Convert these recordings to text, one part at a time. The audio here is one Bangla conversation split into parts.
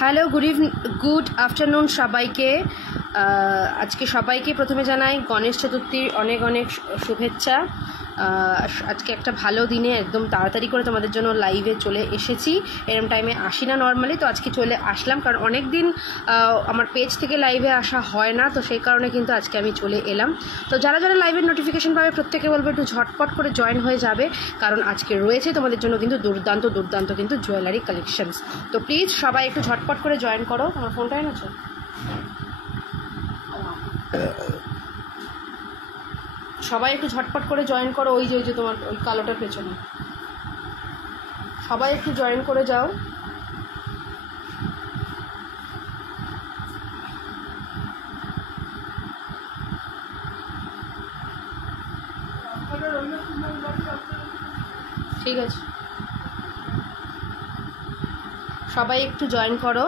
হ্যালো, গুড আফটারনুন সবাইকে। আজকে সবাইকে প্রথমে জানাই গণেশ চতুর্থীর অনেক অনেক শুভেচ্ছা। আজকে একটা ভালো দিনে একদম তাড়াতাড়ি করে তোমাদের জন্য লাইভে চলে এসেছি। এরম টাইমে আসি না নর্মালি, তো আজকে চলে আসলাম কারণ অনেক দিন আমার পেজ থেকে লাইভে আসা হয় না, তো সেই কারণে কিন্তু আজকে আমি চলে এলাম। তো যারা যারা লাইভের নোটিফিকেশন পাবে প্রত্যেকে বলবো একটু ঝটপট করে জয়েন হয়ে যাবে, কারণ আজকে রয়েছে তোমাদের জন্য কিন্তু দুর্দান্ত দুর্দান্ত কিন্তু জুয়েলারি কালেকশনস। তো প্লিজ সবাই একটু ঝটপট করে জয়েন করো। আমার ফোনটা এনেছো? সবাই একটু ঝটপট করে জয়েন করো। ওই যে তোমার ওই কালোটার পেছনে সবাই একটু জয়েন করে যাও। ঠিক আছে, সবাই একটু জয়েন করো।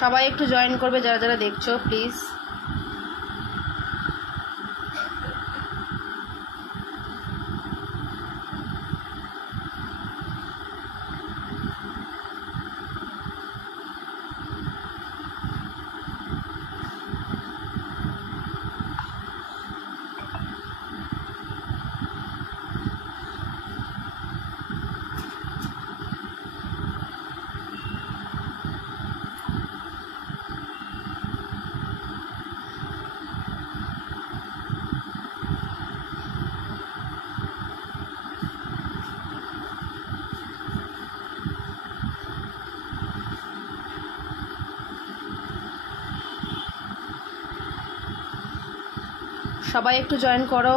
সবাই একটু জয়েন করবে যারা যারা দেখছো, প্লিজ। সবাই একটু জয়েন করো।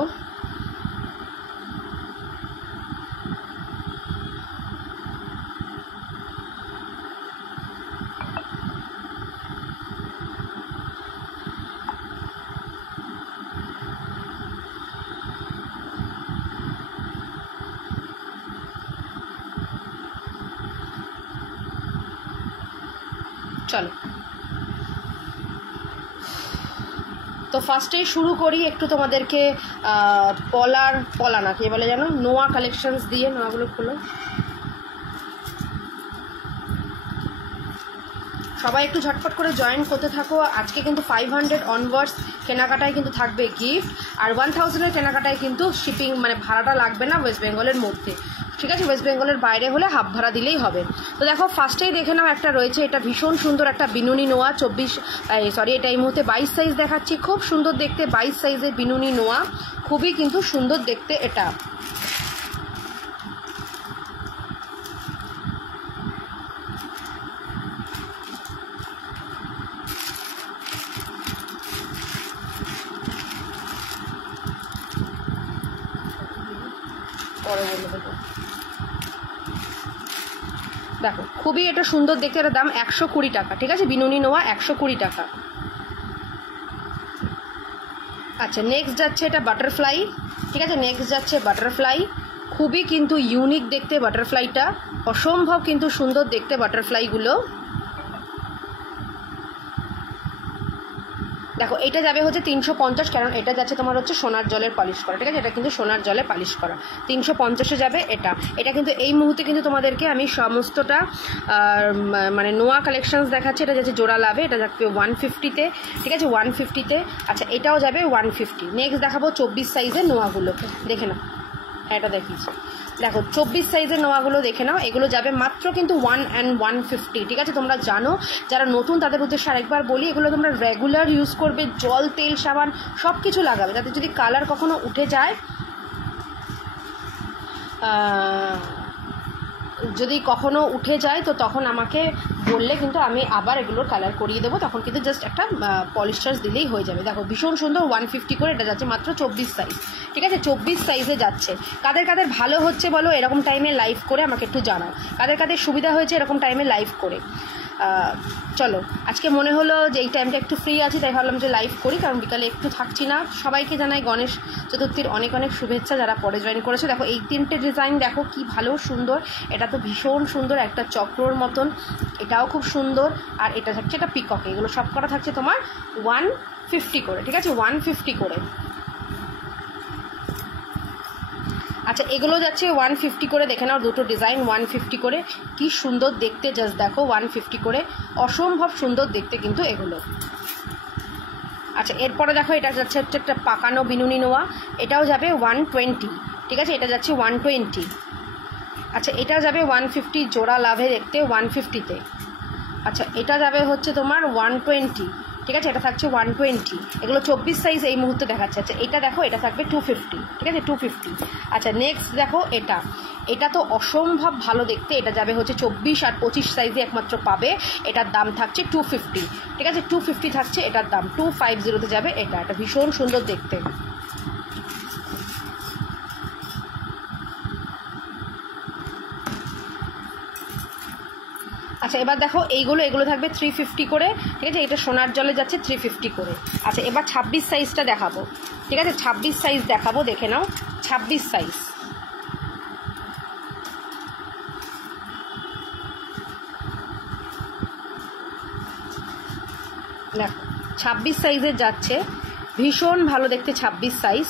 চলো, তো ফার্স্টেই শুরু করি একটু তোমাদেরকে পলা না কি বলে জানো, নোয়া কালেকশনস দিয়ে। নোয়াগুলো খুলো। সবাই একটু ঝটপট করে জয়েন করতে থাকো। আজকে কিন্তু 500 অনওয়ার্ডস কেনাকাটায় কিন্তু থাকবে গিফট, আর 1000-এর কেনাকাটায় কিন্তু শিপিং মানে ভাড়াটা লাগবে না ওয়েস্ট বেঙ্গলের মধ্যে, ঠিক আছে? ওয়েস্ট বেঙ্গলের বাইরে হলে হাফ ভাড়া দিলেই হবে। তো দেখো ফার্স্টেই দেখে নাও, একটা রয়েছে, এটা ভীষণ সুন্দর একটা বিনুনি নোয়া। এটা এই মুহূর্তে 22 সাইজ দেখাচ্ছি। খুব সুন্দর দেখতে, 22 সাইজের বিনুনি নোয়া, খুবই কিন্তু সুন্দর দেখতে এটা। দেখো খুবই এটা সুন্দর দেখতে, এটার দাম 120 টাকা, ঠিক আছে? বিনুনি নোয়া 120 টাকা। আচ্ছা, নেক্সট যাচ্ছে এটা বাটারফ্লাই, ঠিক আছে? নেক্সট যাচ্ছে বাটারফ্লাই, খুবই কিন্তু ইউনিক দেখতে বাটারফ্লাইটা, অসম্ভব কিন্তু সুন্দর দেখতে বাটারফ্লাইগুলো। দেখো এটা যাবে হচ্ছে 350, কারণ এটা যাচ্ছে তোমার হচ্ছে সোনার জলের পালিশ করা, ঠিক আছে? এটা কিন্তু সোনার জলে পালিশ করা, 350-এ যাবে এটা। এটা কিন্তু এই মুহূর্তে কিন্তু তোমাদেরকে আমি সমস্তটা মানে নোয়া কালেকশনস দেখাচ্ছি। এটা যাচ্ছে জোড়া লাভে, এটা যাচ্ছে 150-তে, ঠিক আছে? 150-তে। আচ্ছা, এটাও যাবে 150। নেক্সট দেখাবো 24 সাইজের নোয়াগুলো, দেখে নাও। এটা দেখিয়েছি, দেখো 24 সাইজের নোয়াগুলো দেখে নাও। এগুলো যাবে মাত্র কিন্তু 150, ঠিক আছে? তোমরা জানো, যারা নতুন তাদের উদ্দেশ্যে আরেকবার বলি, এগুলো তোমরা রেগুলার ইউজ করবে, জল তেল সাবান সব কিছু লাগাবে, যাতে যদি কালার কখনো উঠে যায় যদি কখনো উঠে যায় তো তখন আমাকে বললে কিন্তু আমি আবার এগুলোর কালার করিয়ে দেবো, তখন কিন্তু জাস্ট একটা পলিশ টাচ দিলেই হয়ে যাবে। দেখো ভীষণ সুন্দর 150 করে এটা যাচ্ছে মাত্র 24 সাইজ, ঠিক আছে 24 সাইজে যাচ্ছে। কাদের কাদের ভালো হচ্ছে বলো এরকম টাইমে লাইভ করে আমাকে একটু জানাও, কাদের কাদের সুবিধা হয়েছে এরকম টাইমে লাইভ করে। চলো আজকে মনে হলো যে এই টাইমটা একটু ফ্রি আছি তাই ভাবলাম যে লাইভ করি, কারণ বিকালে একটু থাকছি না। সবাইকে জানাই গণেশ চতুর্থীর অনেক অনেক শুভেচ্ছা যারা পরে জয়েন করেছে। দেখো এই 3টে ডিজাইন দেখো কি ভালো সুন্দর, এটা তো ভীষণ সুন্দর একটা চক্রর মতন, এটাও খুব সুন্দর, আর এটা থাকছে এটা পিককে। এগুলো সব কটা থাকছে তোমার 150 করে, ঠিক আছে 150 করে। আচ্ছা এগুলো যাচ্ছে 150 করে, দেখে নাও দুটো ডিজাইন 150 করে, কি সুন্দর দেখতে জাস্ট দেখো 150 করে, অসম্ভব সুন্দর দেখতে কিন্তু এগুলো। আচ্ছা এরপরে দেখো এটা যাচ্ছে হচ্ছে একটা পাকানো বিনুনি নোয়া, এটাও যাবে 120, ঠিক আছে এটা যাচ্ছে 120। আচ্ছা এটা যাবে 150 জোড়া লাভে দেখতে 150-তে। আচ্ছা এটা যাবে হচ্ছে তোমার 120, ঠিক আছে এটা থাকছে 120। এগুলো 24 সাইজ এই মুহূর্তে দেখাচ্ছে। আচ্ছা এটা দেখো এটা থাকবে 250, ঠিক আছে 250। আচ্ছা নেক্সট দেখো এটা তো অসম্ভব ভালো দেখতে, এটা যাবে হচ্ছে 24 আর 25 সাইজে একমাত্র পাবে, এটার দাম থাকছে 250, ঠিক আছে 250 থাকছে এটার দাম, 250-তে যাবে এটা ভীষণ সুন্দর দেখতে। আচ্ছা এবার দেখো এগুলো থাকবে 350 করে, ঠিক আছে এটা সোনার জলে যাচ্ছে 350 করে। আচ্ছা এবার 26 সাইজটা দেখাবো, ঠিক আছে 26 সাইজ দেখাবো, দেখে নাও 26 সাইজ। দেখো 26 সাইজের যাচ্ছে, ভীষণ ভালো দেখতে 26 সাইজ,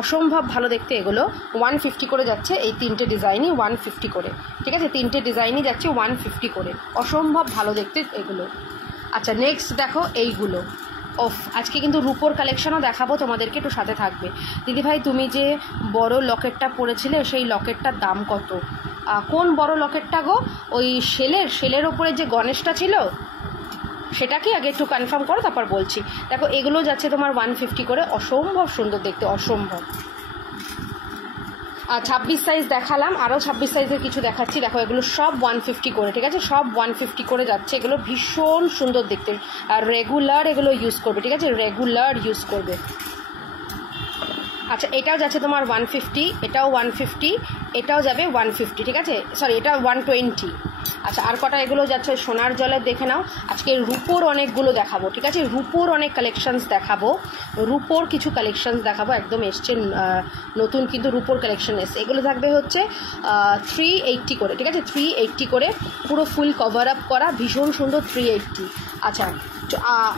অসম্ভব ভালো দেখতে। এগুলো 150 করে যাচ্ছে, এই 3টে ডিজাইনই 150 করে, ঠিক আছে 3টে ডিজাইনই যাচ্ছে 150 করে, অসম্ভব ভালো দেখতে এগুলো। আচ্ছা নেক্সট দেখো এইগুলো, আজকে কিন্তু রূপোর কালেকশনও দেখাবো তোমাদেরকে, একটু সাথে থাকবে। দিদিভাই তুমি যে বড় লকেটটা পরেছিলে সেই লকেটটার দাম কত? কোন বড় লকেটটা গো? ওই শেলের ওপরে যে গণেশটা ছিল সেটা কি আগে একটু কনফার্ম করো তারপর বলছি। দেখো এগুলো যাচ্ছে তোমার 150 করে, অসম্ভব সুন্দর দেখতে, অসম্ভব। আর 26 সাইজ দেখালাম, আরও 26 সাইজের কিছু দেখাচ্ছি। দেখো এগুলো সব 150 করে, ঠিক আছে সব 150 করে যাচ্ছে। এগুলো ভীষণ সুন্দর দেখতে, আর রেগুলার এগুলো ইউজ করবে, ঠিক আছে রেগুলার ইউজ করবে। আচ্ছা এটাও যাচ্ছে তোমার 150, এটাও 150, এটাও যাবে 150, ঠিক আছে সরি এটা 120। আচ্ছা আর কটা এগুলো যাচ্ছে সোনার জলের, দেখে নাও। আজকে রূপোর অনেকগুলো দেখাবো, ঠিক আছে রূপোর অনেক কালেকশনস দেখাবো, রূপোর কিছু কালেকশনস দেখাবো, একদম এসছে নতুন কিন্তু রূপোর কালেকশন এসছে। এগুলো থাকবে হচ্ছে 380 করে, ঠিক আছে 380 করে, পুরো ফুল কভার আপ করা, ভীষণ সুন্দর 380। আচ্ছা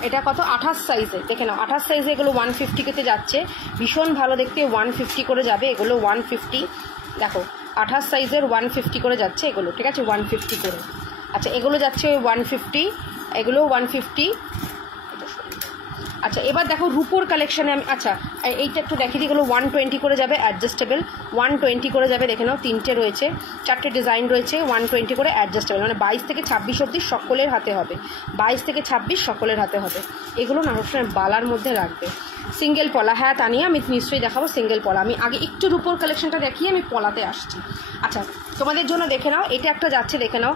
এটা কত 28 সাইজে, দেখে নাও 28 সাইজে এগুলো 150 যাচ্ছে, ভীষণ ভালো দেখতে 150 করে যাবে এগুলো 150। দেখো 28 সাইজের 150 করে যাচ্ছে এগুলো, ঠিক আছে 150 করে। আচ্ছা এগুলো যাচ্ছে 150, এগুলো 150। আচ্ছা এবার দেখো রূপোর কালেকশানে আমি, আচ্ছা এইটা একটু দেখিয়ে দিই, এগুলো 120 করে যাবে, অ্যাডজাস্টেবল 120 করে যাবে, দেখে নাও 3টে রয়েছে, 4টে ডিজাইন রয়েছে, 120 করে অ্যাডজাস্টেবল, মানে 22 থেকে 26 অবধি সকলের হাতে হবে, 22 থেকে 26 সকলের হাতে হবে। এগুলো না সবসময় বালার মধ্যে রাখবে। সিঙ্গেল পলা, হ্যাঁ তানিয়া আমি নিশ্চয়ই দেখাবো সিঙ্গেল পলা। আমি আগে একটু রূপোর কালেকশনটা দেখিয়ে আমি পলাতে আসছি। আচ্ছা তোমাদের জন্য দেখে নাও, এটা একটা যাচ্ছে দেখে নাও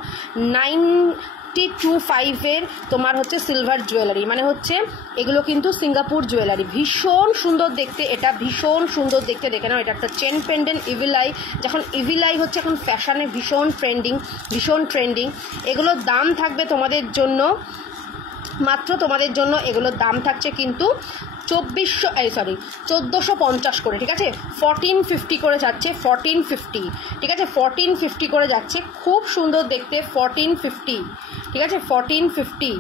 925-এর তোমার হচ্ছে সিলভার জুয়েলারি, মানে হচ্ছে এগুলো কিন্তু সিঙ্গাপুর জুয়েলারি, ভীষণ সুন্দর দেখতে, এটা ভীষণ সুন্দর দেখতে। দেখে নাও এটা একটা চেন পেন্ডেন্ট ইভিলাই, যখন ইভিলাই হচ্ছে এখন ফ্যাশনে ভীষণ ট্রেন্ডিং। এগুলোর দাম থাকবে তোমাদের জন্য মাত্র, তোমাদের জন্য এগুলোর দাম থাকছে কিন্তু 1450 করে, ঠিক আছে 1450 করে যাচ্ছে, 1450, ঠিক আছে 1450 করে যাচ্ছে, খুব সুন্দর দেখতে 1450, ঠিক আছে 1450।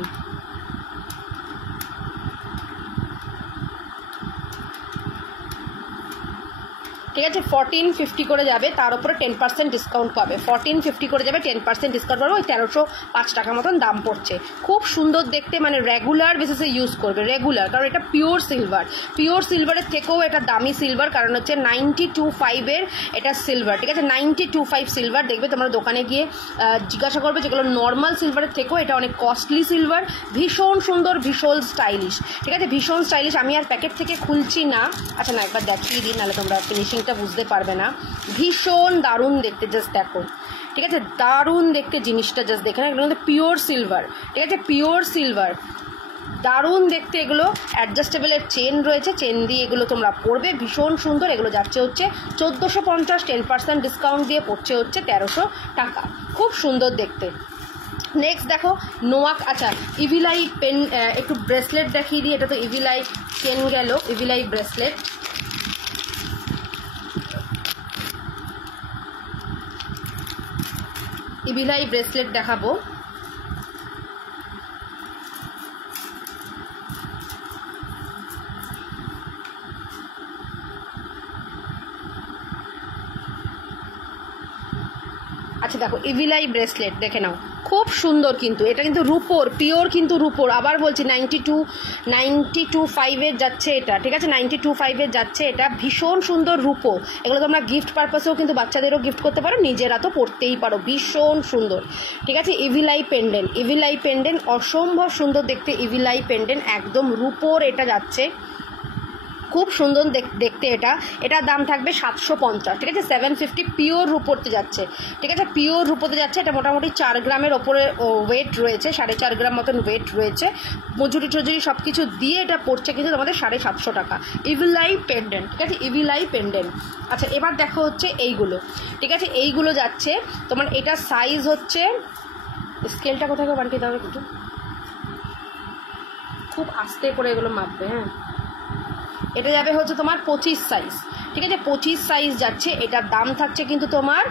ঠিক আছে 1450 করে যাবে, তার উপরে 10% ডিসকাউন্ট পাবে, 1450 করে যাবে 10% ডিসকাউন্ট পাবে, ওই 1305 টাকা মতন দাম পড়ছে। খুব সুন্দর দেখতে, মানে রেগুলার বেসিসে ইউজ করবে, রেগুলার, কারণ এটা পিওর সিলভারের থেকেও এটা দামি সিলভার, কারণ হচ্ছে 925-এর এটা সিলভার, ঠিক আছে 925 সিলভার। দেখবে তোমরা দোকানে গিয়ে জিজ্ঞাসা করবে, যেগুলো নর্মাল সিলভারের থেকেও এটা অনেক কস্টলি সিলভার, ভীষণ সুন্দর, ভীষণ স্টাইলিশ, ঠিক আছে ভীষণ স্টাইলিশ। আমি আর প্যাকেট থেকে খুলছি না, আচ্ছা না একবার দেখিয়ে দিই, নাহলে তোমরা ফিনিশিংটা বুঝতে পারবে না, ভীষণ দারুণ দেখতে, জাস্ট দেখো ঠিক আছে, দারুণ দেখতে জিনিসটা, জাস্ট দেখে না, এগুলো পিওর সিলভার, ঠিক আছে, পিওর সিলভার, দারুণ দেখতে। এগুলো অ্যাডজাস্টেবলের চেন রয়েছে, চেন দিয়ে এগুলো তোমরা পরবে, ভীষণ সুন্দর। এগুলো যাচ্ছে হচ্ছে 1450, 10% ডিসকাউন্ট দিয়ে পড়ছে হচ্ছে 1300 টাকা, খুব সুন্দর দেখতে। নেক্সট দেখো নোয়াক, আচ্ছা ইভিলাই পেন, একটু ব্রেসলেট দেখিয়ে দিই। এটা তো ইভিলাই চেন গেল, ইভিলাই ব্রেসলেট। ইভিলাই ব্রেসলেট দেখাবো। আচ্ছা দেখো ইভিলাই ব্রেসলেট দেখে নাও, খুব সুন্দর কিন্তু, এটা কিন্তু রুপোর, পিওর কিন্তু রুপোর। আবার বলছি 92.5-এর যাচ্ছে এটা, ঠিক আছে, 92.5-এর যাচ্ছে এটা, ভীষণ সুন্দর রুপো। এগুলো তোমরা গিফট পারপাসেও কিন্তু বাচ্চাদেরও গিফট করতে পারো, নিজেরা তো পড়তেই পারো, ভীষণ সুন্দর, ঠিক আছে। ইভিলাই পেন্ডেন্ট, ইভিলাই পেন্ডেন্ট অসম্ভব সুন্দর দেখতে, ইভিলাই পেন্ডেন্ট একদম রুপোর এটা যাচ্ছে, খুব সুন্দর দেখতে। এটার দাম থাকবে 750, ঠিক আছে, 750 পিওর রুপোতে যাচ্ছে, ঠিক আছে, পিওর রুপোতে যাচ্ছে। এটা মোটামুটি 4 গ্রামের ওপরে ওয়েট রয়েছে, 4.5 গ্রাম মতন ওয়েট রয়েছে, মজুরি টজুরি সব কিছু দিয়ে এটা পড়ছে কিন্তু তোমাদের 750 টাকা। ইভিলাই পেন্ডেন্ট, ঠিক আছে, ইভিলাই পেন্ডেন্ট। আচ্ছা এবার দেখো হচ্ছে এইগুলো, ঠিক আছে, এইগুলো যাচ্ছে তোমার, এটা সাইজ হচ্ছে, স্কেলটা কোথায় বানিয়ে দেওয়া হবে একটু, খুব আস্তে করে এগুলো মাপবে, হ্যাঁ। এটা যাবে হচ্ছে তোমার 25 সাইজ, ঠিক আছে, 25 সাইজ যাচ্ছে। এটার দাম থাকছে কিন্তু তোমার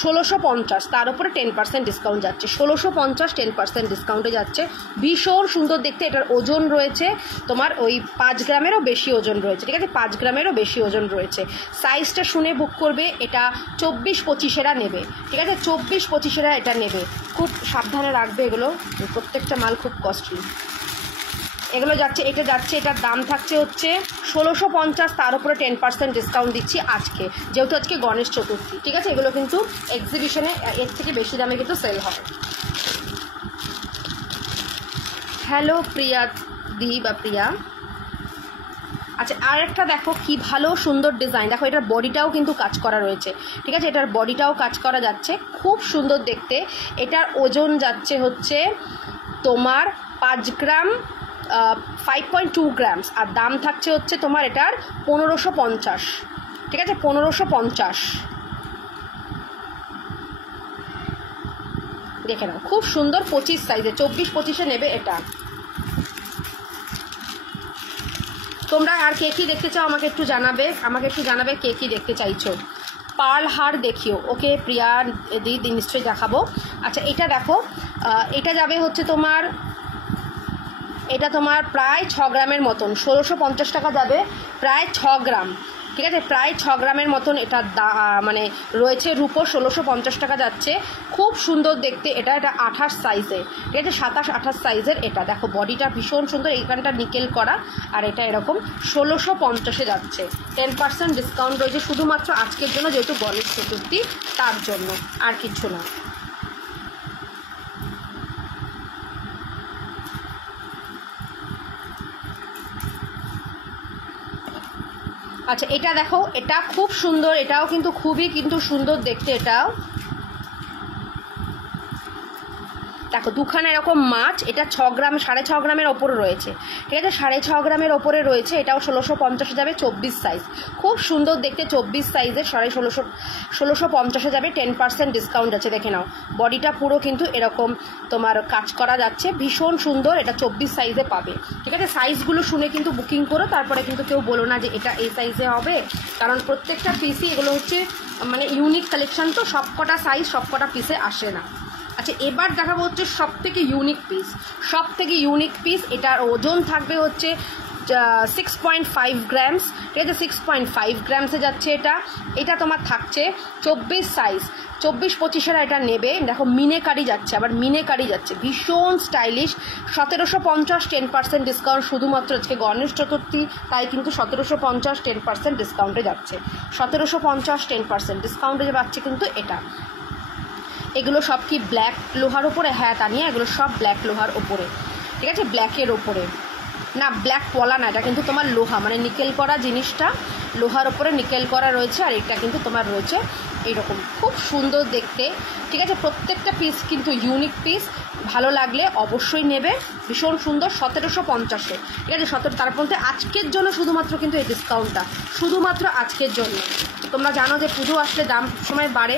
1650, তার উপরে 10% ডিসকাউন্ট যাচ্ছে, 1650 10% ডিসকাউন্টে যাচ্ছে, ভীষণ সুন্দর দেখতে। এটার ওজন রয়েছে তোমার ওই 5 গ্রামেরও বেশি ওজন রয়েছে, ঠিক আছে, 5 গ্রামেরও বেশি ওজন রয়েছে। সাইজটা শুনে বুক করবে, এটা 24-25-এরা নেবে, ঠিক আছে, 24-25-এরা এটা নেবে, খুব সাবধানে রাখবে, এগুলো প্রত্যেকটা মাল খুব কস্টলি। এগুলো যাচ্ছে, এটা যাচ্ছে, এটার দাম থাকছে হচ্ছে 1650, তার উপরে 10% ডিসকাউন্ট দিচ্ছি আজকে, যেহেতু আজকে গণেশ চতুর্থী, ঠিক আছে। এগুলো কিন্তু এক্সিবিশনে এর থেকে বেশি দামে কিন্তু সেল হয়। হ্যালো প্রিয়া দি বা প্রিয়া। আচ্ছা আর একটা দেখো কি ভালো সুন্দর ডিজাইন, দেখো এটার বডিটাও কিন্তু কাজ করা রয়েছে, ঠিক আছে, এটার বডিটাও কাজ করা যাচ্ছে, খুব সুন্দর দেখতে। এটার ওজন যাচ্ছে হচ্ছে তোমার 5 গ্রাম, 5.2 গ্রামস, আর দাম থাকছে হচ্ছে তোমার এটার 1550, ঠিক আছে, 1550। দেখে নাও খুব সুন্দর, 25 সাইজে, 24-25-এ নেবে এটা। তোমরা আর কে কী দেখতে চাও আমাকে একটু জানাবে, কে কী দেখতে চাইছো। পার্ল হার দেখিও, ওকে প্রিয়া দিদি নিশ্চয়ই দেখাবো। আচ্ছা এটা দেখো, এটা যাবে হচ্ছে তোমার, এটা তোমার প্রায় 6 গ্রামের মতন, 1650 টাকা যাবে, প্রায় 6 গ্রাম, ঠিক আছে, প্রায় 6 গ্রামের মতন এটা মানে রয়েছে, রুপো 1650 টাকা যাচ্ছে, খুব সুন্দর দেখতে। এটা 28 সাইজের, ঠিক আছে, 27-28 সাইজের। এটা দেখো বডিটা ভীষণ সুন্দর, এইখানটা নিকেল করা, আর এটা এরকম 1650-এ যাচ্ছে, 10% ডিসকাউন্ট রয়েছে শুধুমাত্র আজকের জন্য, যেহেতু গণেশ চতুর্থী তার জন্য, আর কিছু না। আচ্ছা এটা দেখো, এটা খুব সুন্দর, এটাও কিন্তু খুবই কিন্তু সুন্দর দেখতে। এটাও দেখো দুখানা এরকম মাছ, এটা 6 গ্রাম, 6.5 গ্রামের ওপরে রয়েছে, ঠিক আছে, 6.5 গ্রামের ওপরে রয়েছে। এটাও 1650-এ যাবে, 24 সাইজ, খুব সুন্দর দেখতে, 24 সাইজের 1650-এ যাবে, 10% ডিসকাউন্ট আছে। দেখে নাও বডিটা পুরো কিন্তু এরকম তোমার কাজ করা যাচ্ছে, ভীষণ সুন্দর। এটা 24 সাইজে পাবে, ঠিক আছে। সাইজগুলো শুনে কিন্তু বুকিং করো, তারপরে কিন্তু কেউ বলো না যে এটা এই সাইজে হবে, কারণ প্রত্যেকটা পিসই এগুলো হচ্ছে মানে ইউনিক কালেকশন, তো সবকটা সাইজ সবকটা পিসে আসে না। আচ্ছা এবার দেখাবো হচ্ছে সব থেকে ইউনিক পিস, এটার ওজন থাকবে হচ্ছে 6.5 গ্রামস, ঠিক আছে, 6.5 গ্রামসে যাচ্ছে। এটা তোমার থাকছে 24 সাইজ, 24-25-এরা এটা নেবে। দেখো মিনেকারি যাচ্ছে, আবার মিনেকারি যাচ্ছে, ভীষণ স্টাইলিশ, 1750, 10% ডিসকাউন্ট শুধুমাত্র আজকে গণেশ চতুর্থী, তাই কিন্তু 1750 10% ডিসকাউন্টে যাচ্ছে, 1750 10% ডিসকাউন্টে যাচ্ছে কিন্তু এটা। এগুলো সব কি ব্ল্যাক লোহার ওপরে? হ্যাঁ তানিয়া, এগুলো সব ব্ল্যাক লোহার ওপরে, ঠিক আছে, ব্ল্যাকের ওপরে না, ব্ল্যাক পলা না, এটা কিন্তু তোমার লোহা, মানে নিকেল করা জিনিসটা, লোহার ওপরে নিকেল করা রয়েছে, আর এটা কিন্তু তোমার রয়েছে এইরকম, খুব সুন্দর দেখতে। ঠিক আছে, প্রত্যেকটা পিস কিন্তু ইউনিক পিস, ভালো লাগলে অবশ্যই নেবে, ভীষণ সুন্দর। 1750-এ, ঠিক আছে, তার মধ্যে আজকের জন্য শুধুমাত্র কিন্তু এই ডিসকাউন্টটা, শুধুমাত্র আজকের জন্য। তোমরা জানো যে পুজো আসলে দাম সময় বাড়ে,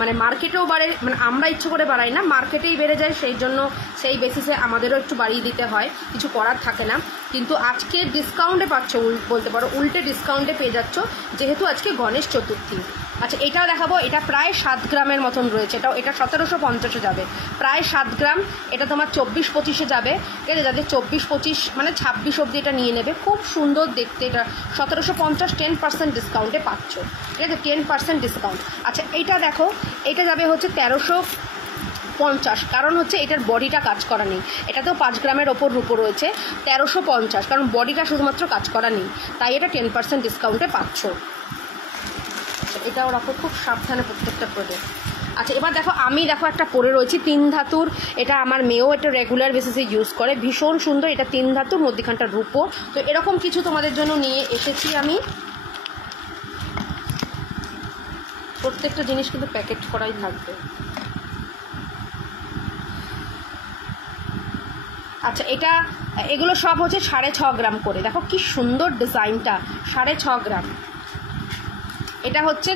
মানে মার্কেটেও বাড়ে, মানে আমরা ইচ্ছে করে বাড়াই না, মার্কেটেই বেড়ে যায়, সেই জন্য সেই বেসিসে আমাদেরও একটু বাড়িয়ে দিতে হয়, কিছু করার থাকে না। কিন্তু আজকে ডিসকাউন্টে পাচ্ছ, বলতে পারো উল্টে ডিসকাউন্টে পেয়ে যাচ্ছ, যেহেতু আজকে গণেশ চতুর্থী। আচ্ছা, এটাও দেখাবো, এটা প্রায় 7 গ্রামের মতন রয়েছে, এটা 1750-এ যাবে, প্রায় 7 গ্রাম। এটা তোমার 24-25-এ যাবে, ঠিক আছে, যাদের 24-25 মানে 26 অবধি এটা নিয়ে নেবে, খুব সুন্দর দেখতে। এটা 1750, 10% ডিসকাউন্টে পাচ্ছ, ঠিক আছে, 10% ডিসকাউন্ট। আচ্ছা, এইটা দেখো, এটা যাবে হচ্ছে 1350, কারণ হচ্ছে এটার বডিটা কাজ করা নেই, এটাতেও 5 গ্রামের ওপর রূপো রয়েছে। 1350, কারণ বডিটা শুধুমাত্র কাজ করা নেই, তাই এটা 10% ডিসকাউন্টে পাচ্ছ। এটাও রাখো খুব সাবধানে প্রত্যেকটা প্রোডাক্ট। আচ্ছা, এবার দেখো, আমি দেখো একটা পরে রয়েছি 3 ধাতুর, এটা আমার মেয়েও এটা রেগুলার বেসিসে ইউজ করে, ভীষণ সুন্দর। এটা 3 ধাতুর, মধ্যখানটা রূপো। তো এরকম কিছু তোমাদের জন্য নিয়ে এসেছি আমি, প্রত্যেকটা জিনিস কিন্তু প্যাকেট করাই থাকবে। আচ্ছা, এগুলো সব হচ্ছে 6.5 গ্রাম করে, দেখো কি সুন্দর ডিজাইনটা, 6.5 গ্রাম। এটা হচ্ছে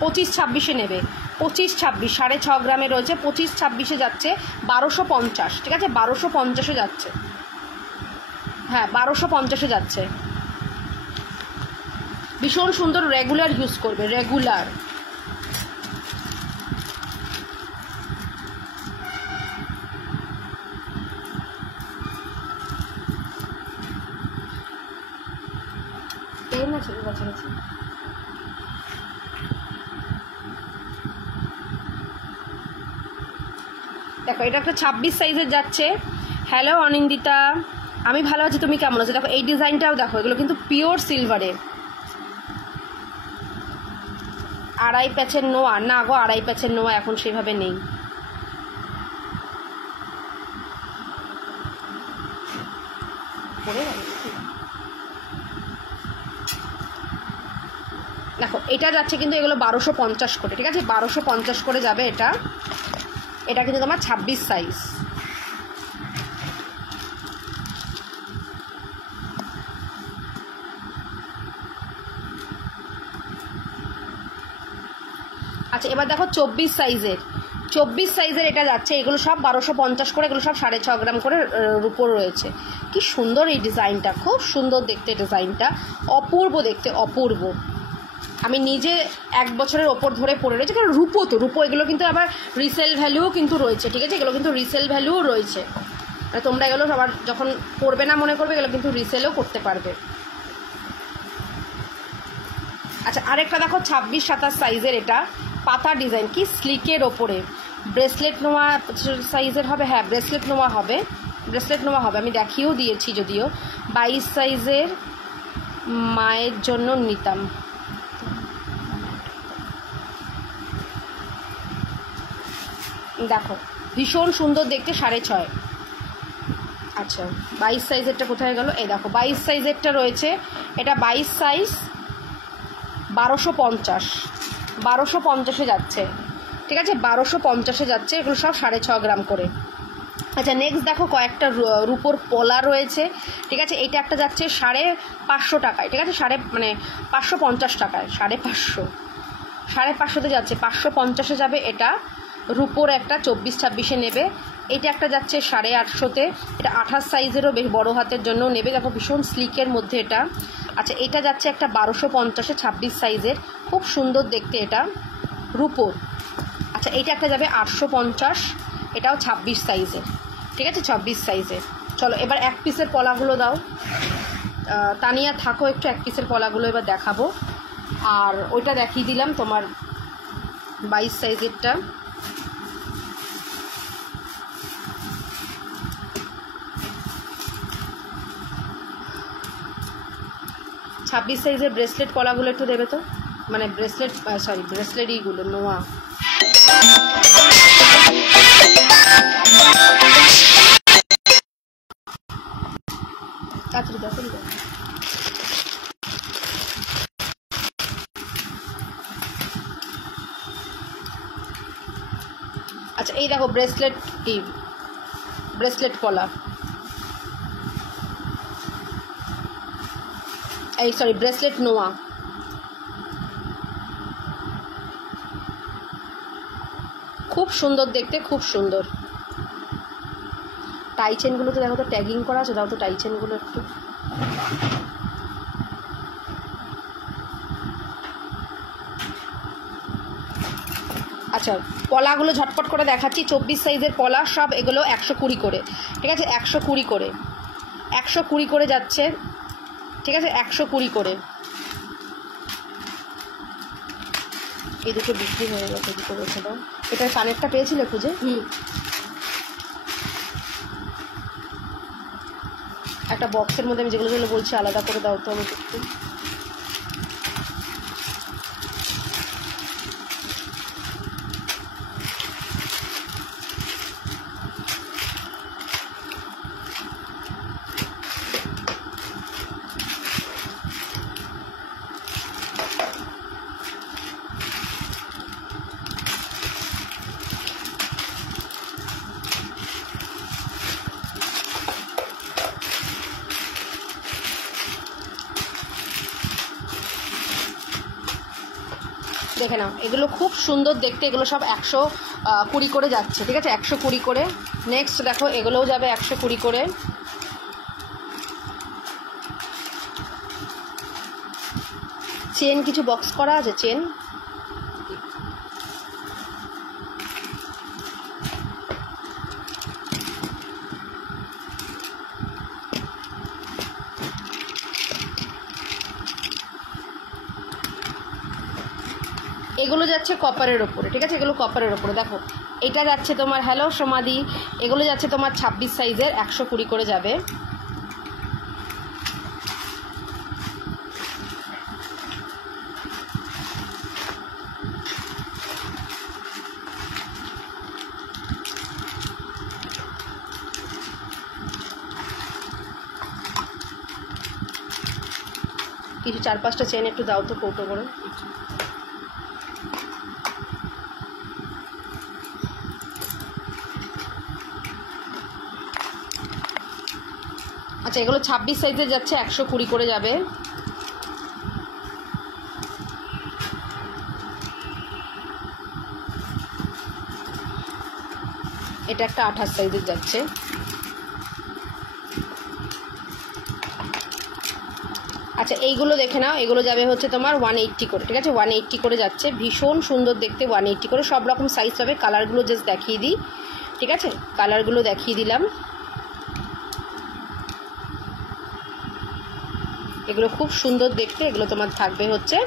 25-26-এ নেবে, 25-26, 6.5 গ্রামে রয়েছে, 25-26-এ যাচ্ছে 1250, ঠিক আছে, 1250-এ যাচ্ছে, হ্যাঁ 1250-এ যাচ্ছে। ভীষণ সুন্দর, রেগুলার ইউজ করবে, রেগুলার। না ছেলে কাছাকাছি দেখো, এটা একটা 26 সাইজের যাচ্ছে। হ্যালো অনিন্দিতা, আমি ভালো আছি, তুমি কেমন আছো? দেখো এই ডিজাইনটাও দেখো, এগুলো কিন্তু পিওর সিলভারে। 2.5 প্যাচের নোয়া, না গো 2.5 প্যাচের নোয়া এখন সেভাবে নেই। দেখো এটা যাচ্ছে কিন্তু এগুলো 1250 করে, ঠিক আছে, 1250 করে যাবে এটা। এটা কিন্তু তোমার 26 সাইজ। আচ্ছা, এবার দেখো 24 সাইজের, 24 সাইজের এটা যাচ্ছে, এগুলো সব 1250 করে, এগুলো সব 6.5 গ্রাম করে রূপোর রয়েছে। কি সুন্দর এই ডিজাইনটা, খুব সুন্দর দেখতে ডিজাইনটা, অপূর্ব দেখতে, অপূর্ব। আমি নিজে 1 বছরের ওপর ধরে পরে রয়েছে, কারণ রূপো তো রূপো, এগুলো কিন্তু আবার রিসেল ভ্যালুও কিন্তু রয়েছে, ঠিক আছে, এগুলো কিন্তু রিসেল ভ্যালুও রয়েছে। তোমরা এগুলো সবার যখন পড়বে না মনে করবে, এগুলো কিন্তু রিসেলও করতে পারবে। আচ্ছা, আরেকটা দেখো 26-27 সাইজের, এটা পাতা ডিজাইন, কি স্লিকের ওপরে, ব্রেসলেট নোয়া সাইজের হবে, হ্যাঁ ব্রেসলেট নোয়া হবে, ব্রেসলেট নোয়া হবে, আমি দেখিয়েও দিয়েছি যদিও। 22 সাইজের মায়ের জন্য নিতাম, দেখো ভীষণ সুন্দর দেখতে, 6.5। আচ্ছা, 22 সাইজেরটা কোথায় গেল? এই দেখো 22 সাইজেরটা রয়েছে, এটা 22 সাইজ, 1250-এ যাচ্ছে, ঠিক আছে, 1250-এ যাচ্ছে, এগুলো সব 6.5 গ্রাম করে। আচ্ছা, নেক্সট দেখো কয়েকটা রূপোর পলা রয়েছে, ঠিক আছে, এইটা একটা যাচ্ছে 550 টাকায়, ঠিক আছে, 550 টাকায়, 550-550-তে যাচ্ছে, 550-এ যাবে এটা। রূপোর একটা 24-26-এ নেবে, এটা একটা যাচ্ছে 850-তে, এটা 28 সাইজেরও বেশ বড় হাতের জন্য নেবে, দেখো ভীষণ স্লিকের মধ্যে এটা। আচ্ছা, এটা যাচ্ছে একটা 1250-এ, 26 সাইজের, খুব সুন্দর দেখতে এটা, রূপোর। আচ্ছা, এইটা একটা যাবে 850, এটাও 26 সাইজের, ঠিক আছে, 26 সাইজের। চলো এবার 1 পিসের পলাগুলো দাও, তানিয়া থাকো একটু, 1 পিসের পলাগুলো এবার দেখাবো। আর ওইটা দেখিয়ে দিলাম তোমার 22 সাইজেরটা। ছাব্বিশ সাইজের ব্রেসলেট পলাগুলো একটু দেবে তো, মানে ব্রেসলেট ব্রেসলেট ইগুলো নোয়া। তাড়াতাড়ি দেখো। আচ্ছা এই দেখো ব্রেসলেট, কি ব্রেসলেট পলা, এই সরি ব্রেসলেট নোয়া, খুব সুন্দর দেখতে, খুব সুন্দর। টাই চেনগুলো তো দেখো তো ট্যাগিং করা আছে, দাও তো টাই চেনগুলো একটু। আচ্ছা পলাগুলো ঝটপট করে দেখাচ্ছি, 24 সাইজের পলা সব, এগুলো 120 করে, ঠিক আছে 120 করে, 120 করে যাচ্ছে, ঠিক আছে 120 করে। এই দুটো বিক্রি হয়ে গেছে, দুটো রেখে দাও। এটার কানেরটা পেয়েছিলে খুঁজে? একটা বক্সের মধ্যে আমি যেগুলো যেগুলো বলছি আলাদা করে দাও তো আমাকে একটু। দেখে নাও, এগুলো খুব সুন্দর দেখতে, এগুলো সব 120 করে যাচ্ছে, ঠিক আছে 120 করে। নেক্সট দেখো এগুলোও যাবে 120 করে। চেন কিছু বক্স করা আছে, চেন এগুলো যাচ্ছে কপারের ওপরে, ঠিক আছে এগুলো কপারের ওপরে। দেখো এটা যাচ্ছে তোমার, হ্যালো সমাধি, এগুলো যাচ্ছে তোমার 26 সাইজের, 120 করে যাবে। কিছু 4-5টা চেন একটু দাও তো কৌটো করে। আচ্ছা এগুলো 26 সাইজের যাচ্ছে, 120 করে যাবে। এটা একটা 28 সাইজের যাচ্ছে। আচ্ছা এইগুলো দেখে নাও, এগুলো যাবে হচ্ছে তোমার 180 করে, ঠিক আছে 180 করে যাচ্ছে, ভীষণ সুন্দর দেখতে, 180 করে। সব রকম সাইজ পাবে, কালারগুলো জাস্ট দেখিয়ে দিই, ঠিক আছে কালারগুলো দেখিয়ে দিলাম। এগুলো খুব সুন্দর দেখতে, এগুলো তোমার থাকবে হচ্ছে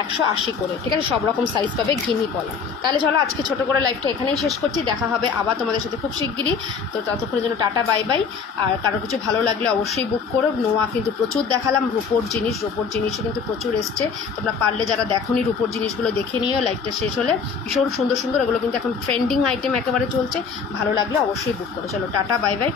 180 করে, ঠিক আছে সব রকম সাইজ পাবে, ঘিনি পলা। তাহলে চলো আজকে ছোটো করে লাইভটা এখানেই শেষ করছি, দেখা হবে আবার তোমাদের সাথে খুব শিগগিরই। তো ততক্ষণের জন্য টাটা বাই বাই। আর কারো কিছু ভালো লাগলে অবশ্যই বুক করো। নোয়া কিন্তু প্রচুর দেখালাম, রূপোর জিনিসও কিন্তু প্রচুর এসছে, তোমরা পারলে যারা দেখোনি রূপোর জিনিসগুলো দেখে নিও লাইভটা শেষ হলে। ভীষণ সুন্দর সুন্দর, এগুলো কিন্তু এখন ট্রেন্ডিং আইটেম একেবারে চলছে, ভালো লাগলে অবশ্যই বুক করো। চলো টাটা বাই বাই।